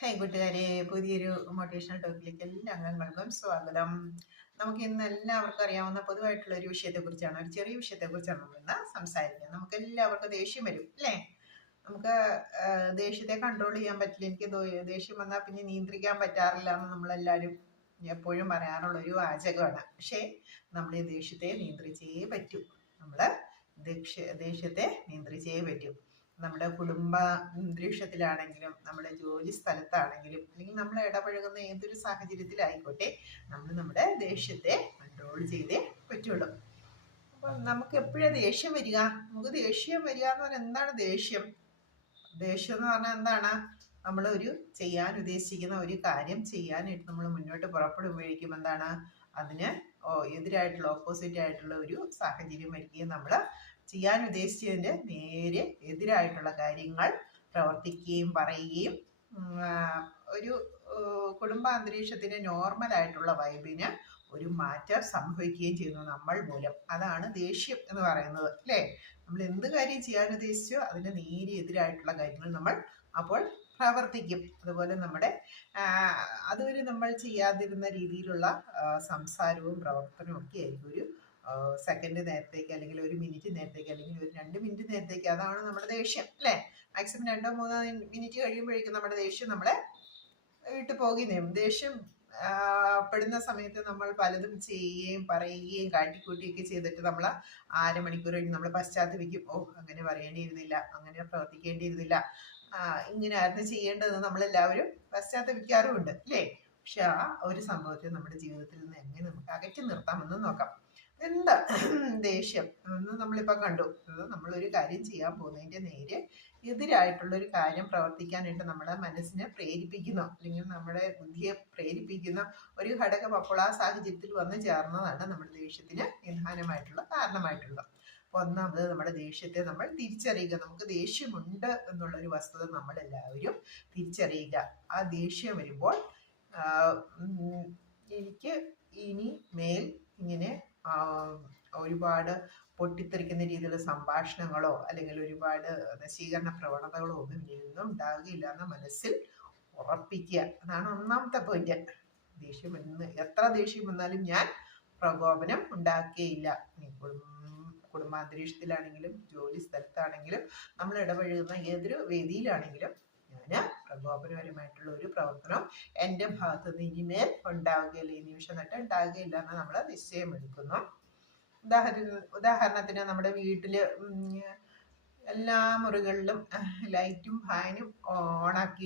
Hi കൂട്ടുകാരെ, പുതിയൊരു motivational ടോക്കിലേക്ക് എല്ലാ അംഗങ്ങൾക്കും സ്വാഗതം. നമുക്ക് ഇന്ന് എല്ലാവർക്കും അറിയാവുന്ന പൊതുവായിട്ടുള്ള ഒരു വിഷയത്തെക്കുറിച്ചാണ്, ഒരു ചെറിയ വിഷയത്തെക്കുറിച്ചാണ് നമ്മൾ ഇന്ന് സംസാരിക്കുന്നത്. നമുക്ക് എല്ലാവർക്കും ദേഷ്യം വരും അല്ലേ? നമുക്ക് ദേഷ്യത്തെ കൺട്രോൾ ചെയ്യാൻ പറ്റില്ല. എനിക്ക് ദേഷ്യം വന്നാൽ പിന്നെ നിയന്ത്രിക്കാൻ പറ്റാറില്ല എന്ന് നമ്മളെല്ലാവരും എപ്പോഴും പറയാറുള്ള ഒരു വാചകമാണ്. പക്ഷേ നമ്മൾ ഈ ദേഷ്യത്തെ നിയന്ത്രിച്ചേ പറ്റൂ. നമ്മൾ ദേഷ്യത്തെ നിയന്ത്രിച്ചേ പറ്റൂ. നമ്മുടെ കുടുംബ അന്തരീക്ഷത്തിലാണെങ്കിലും നമ്മുടെ ജോലി സ്ഥലത്താണെങ്കിലും അല്ലെങ്കിൽ നമ്മൾ ഇടപഴകുന്ന ഏതൊരു സാഹചര്യത്തിലായിക്കോട്ടെ, നമ്മൾ നമ്മുടെ ദേഷ്യത്തെ കൺട്രോൾ ചെയ്തേ പറ്റുള്ളൂ. അപ്പം നമുക്ക് എപ്പോഴാണ് ദേഷ്യം വരിക? നമുക്ക് ദേഷ്യം വരിക എന്ന് പറഞ്ഞാൽ എന്താണ് ദേഷ്യം? ദേഷ്യം എന്ന് പറഞ്ഞാൽ എന്താണ്? നമ്മൾ ചെയ്യാൻ ഉദ്ദേശിക്കുന്ന ഒരു കാര്യം ചെയ്യാനായിട്ട് നമ്മൾ മുന്നോട്ട് പുറപ്പെടുമ്പോഴേക്കും എന്താണ് അതിന് എതിരായിട്ടുള്ള ഓപ്പോസിറ്റ് ആയിട്ടുള്ള ഒരു സാഹചര്യം വരികയും നമ്മൾ ചെയ്യാൻ ഉദ്ദേശിച്ചതിൻ്റെ നേരെ എതിരായിട്ടുള്ള കാര്യങ്ങൾ പ്രവർത്തിക്കുകയും പറയുകയും ഒരു കുടുംബാന്തരീക്ഷത്തിന് നോർമലായിട്ടുള്ള വൈബിന് ഒരു മാറ്റം സംഭവിക്കുകയും ചെയ്യുന്നു നമ്മൾ മൂലം. അതാണ് ദേഷ്യം എന്ന് പറയുന്നത് അല്ലേ? നമ്മൾ എന്ത് കാര്യം ചെയ്യാൻ ഉദ്ദേശിച്ചോ അതിന് നേരെ എതിരായിട്ടുള്ള കാര്യങ്ങൾ നമ്മൾ അപ്പോൾ പ്രവർത്തിക്കും. അതുപോലെ നമ്മുടെ അതുവരെ നമ്മൾ ചെയ്യാതിരുന്ന രീതിയിലുള്ള സംസാരവും പ്രവർത്തനവും ഒക്കെ ആയിരിക്കും ഒരു സെക്കൻഡ് നേരത്തേക്ക്, അല്ലെങ്കിൽ ഒരു മിനിറ്റ് നേരത്തേക്ക്, അല്ലെങ്കിൽ ഒരു 2 മിനിറ്റ് നേരത്തേക്ക്. അതാണ് നമ്മുടെ ദേഷ്യം അല്ലേ? മാക്സിമം 2-3 മിനിറ്റ് കഴിയുമ്പോഴേക്കും നമ്മുടെ ദേഷ്യം നമ്മളെ വിട്ടു പോകുകയും ദേഷ്യം പെടുന്ന സമയത്ത് നമ്മൾ പലതും ചെയ്യുകയും പറയുകയും കാട്ടിക്കൂട്ടിയൊക്കെ ചെയ്തിട്ട് നമ്മൾ അരമണിക്കൂർ കഴിഞ്ഞ് നമ്മൾ പശ്ചാത്തപിക്കും. അങ്ങനെ പറയേണ്ടിയിരുന്നില്ല, അങ്ങനെ പ്രവർത്തിക്കേണ്ടിയിരുന്നില്ല, ഇങ്ങനെ ആയിരുന്നു ചെയ്യേണ്ടതെന്ന് നമ്മളെല്ലാവരും പശ്ചാത്തപിക്കാറുമുണ്ട് അല്ലേ? പക്ഷെ ആ ഒരു സംഭവത്തെ നമ്മുടെ ജീവിതത്തിൽ നിന്ന് എങ്ങനെ നമുക്ക് അകറ്റി നിർത്താമെന്ന് നോക്കാം. എന്താ ദേഷ്യം എന്ന് നമ്മളിപ്പോൾ കണ്ടു. നമ്മളൊരു കാര്യം ചെയ്യാൻ പോകുന്നതിൻ്റെ നേരെ എതിരായിട്ടുള്ള ഒരു കാര്യം പ്രവർത്തിക്കാനായിട്ട് നമ്മുടെ മനസ്സിനെ പ്രേരിപ്പിക്കുന്നു, അല്ലെങ്കിൽ നമ്മുടെ ബുദ്ധിയെ പ്രേരിപ്പിക്കുന്ന ഒരു ഘടകം അപ്പോൾ ആ സാഹചര്യത്തിൽ വന്നു ചേർന്നതാണ് നമ്മുടെ ദേഷ്യത്തിന് നിധാനമായിട്ടുള്ള കാരണമായിട്ടുള്ളത്. അപ്പോൾ ഒന്നാമത് നമ്മുടെ ദേഷ്യത്തെ നമ്മൾ തിരിച്ചറിയുക. നമുക്ക് ദേഷ്യമുണ്ട് എന്നുള്ളൊരു വസ്തുത നമ്മളെല്ലാവരും തിരിച്ചറിയുക. ആ ദേഷ്യം വരുമ്പോൾ എനിക്ക് ഇനി മേൽ ഇങ്ങനെ ഒരുപാട് പൊട്ടിത്തെറിക്കുന്ന രീതിയിലുള്ള സംഭാഷണങ്ങളോ അല്ലെങ്കിൽ ഒരുപാട് നശീകരണ പ്രവണതകളോ ഒന്നും ഇനിയൊന്നും ഉണ്ടാകുകയില്ല എന്ന മനസ്സിൽ ഉറപ്പിക്കുക. അതാണ് ഒന്നാമത്തെ പോയിന്റ്. എത്ര ദേഷ്യം വന്നാലും ഞാൻ പ്രകോപനം ഉണ്ടാക്കുകയില്ല. കുടുംബാന്തരീക്ഷത്തിലാണെങ്കിലും ജോലി സ്ഥലത്താണെങ്കിലും നമ്മൾ ഇടപഴകുന്ന ഏതൊരു വേദിയിലാണെങ്കിലും ഞാൻ പ്രകോപനപരമായിട്ടുള്ള ഒരു പ്രവർത്തനം എൻ്റെ ഭാഗത്ത് നിന്ന് ഇനിമേൽ ഉണ്ടാവുകയില്ല, ഈ നിമിഷം തൊട്ട് ഉണ്ടാവുകയില്ല എന്ന് നമ്മൾ നിശ്ചയം എടുക്കുന്നു. ഉദാഹരണത്തിന് നമ്മുടെ വീട്ടില് എല്ലാ മുറികളിലും ലൈറ്റും ഫാനും ഓണാക്കി